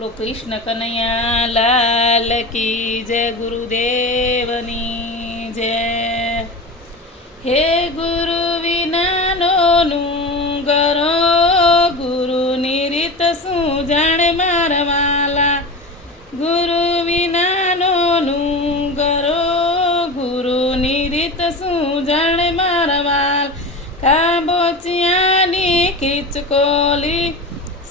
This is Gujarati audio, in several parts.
બોલો કૃષ્ણ કનૈયા લાલ કી જય, ગુરુદેવની જય। હે ગુરુ વિનાનો નુંગરો, ગુરુની રીત શું જાણે મારા વાલા। ગુરુ વિનાનો નુંગરો, ગુરુની રીત શું જાણે મારા વાલા। કાબોચિયાની ખીચકોલી,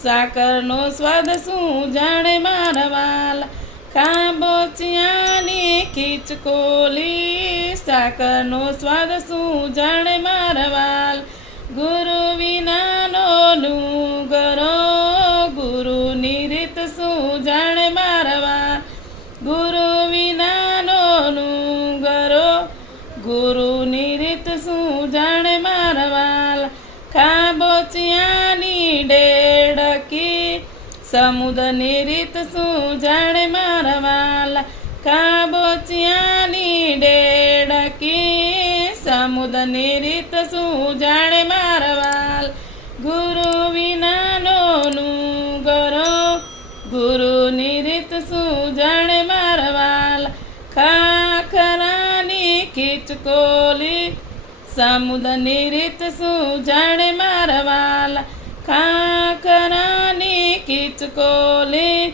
સાકરનો સ્વાદ શું જાણે મારા વાલા। કાબોચિયાની ખીચકોલી, સાકરનો સ્વાદ શું જાણે મારા વાલા। ગુરુ વિનાનો નુંગરો, ગુરુની રીત શું જાણે મારા વાલા। ગુરુ વિનાનો નુંગરો, ગુરુની રીત શું જાણે મારા વાલા। ખાબોચિયાની ડેડકી, સમુદ્રની રીત શું જાણે મારા વાલા। ખાબોચિયાની ડેડકી, સમુદ્રની રીત શું જાણે મારા વાલા। ગુરુ વિનાનો નુંગરો, ગુરુની રીત શું જાણે મારા વાલા। ખાખરાની ખીચકોલી, સમુદ્રની રીત શું જાણે મારા વાલા। ખાખરાની ખીચકોલી,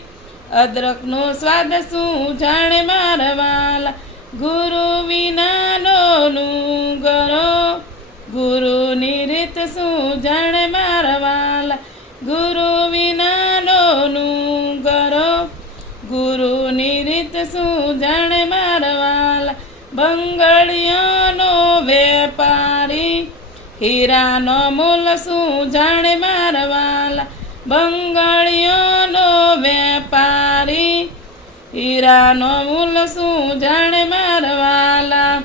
અદરકનો સ્વાદ શું જાણે મારા વાલા। ગુરુ વિનાનો નુંગરો, ગુરુની રીત શું જાણે મારા વાલા। ગુરુ વિનાનો નુંગરો, ગુરુની રીત શું જાણે મારા વાલા। બંગડીઓનો વેપારી, હીરાનો મૂલ શું જાણે મારા વાલા। બંગડીઓનો વેપારી, હીરાનો મૂલ શું જાણે મારા વાલા।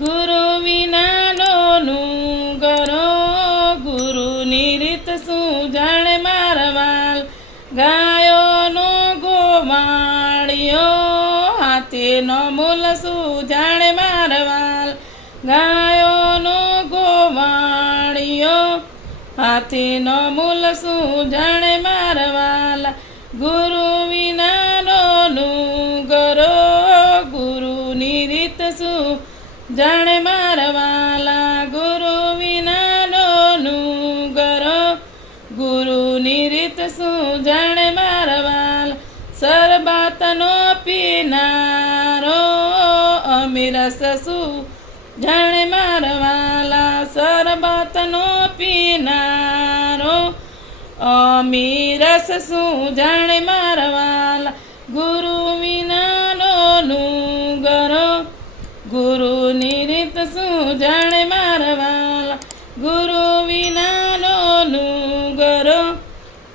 ગુરુ વિનાનો નુંગરો, ગુરુની રીત શું જાણે મારા વાલા। ગાયોનો ગોવાળિયો, હાથીનો મૂલ શું જાણે મારા વાલા। ગાયોનો ગોવાળિયો, હાથીનો મૂલ શું જાણે મારા વાલા। ગુરુ વિનાનો નુંગરો, ગુરુની રીત શું જાણે મારા વાલા। ગુરુ વિનાનો નુંગરો, ગુરુની રીત શું જાણે મારા વાલા। સરબતનો પીનારો, અમીરસ શું જાણે મારા વાલા। સરબતનો પીનારો, અમીરસ શું જાણે મારા વાલા। ગુરુ વિનાનો નુંગરો, ગુરુની રીત શું જાણે મારા વાલા। ગુરુ વિનાનો નુંગરો,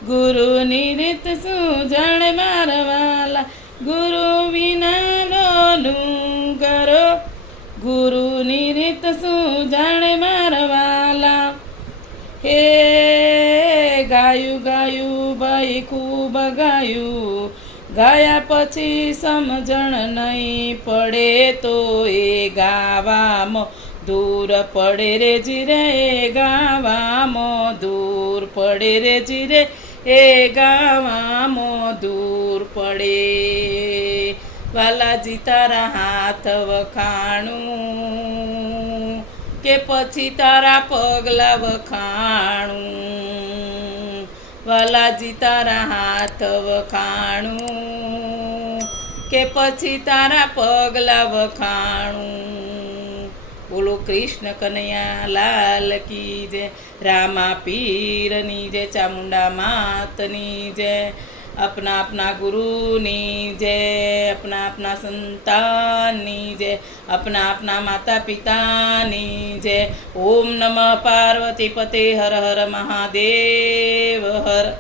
ગુરુની રીત શું જાણે મારા વાલા। ગુરુ વિનાનો નુંગરો, ગુરુની રીત શું જાણે મારા વાલા। હે ગાયું ગાયું ભાઈ ખૂબ ગાયું, ગાયા પછી સમજણ નહીં પડે તો એ ગાવામાં દૂર પડે રે જીરે। એ ગાવામાં દૂર પડે રે જીરે, એ ગાવામાં દૂર પડે। વાલાજી તારા હાથ વખાણું, કે પછી તારા પગલા વખાણું। વાલાજી તારા હાથ વખાણું, કે પછી તારા પગલા વખાણું। બોલો કૃષ્ણ કનૈયા લાલ કી જય, રામા પીરની જય, ચામુંડા માતની જય। अपना अपना गुरुनी जय, अपना अपना संताननी जय, अपना अपना माता पितानी जय। ओम नमः पार्वती पते हर हर महादेव हर।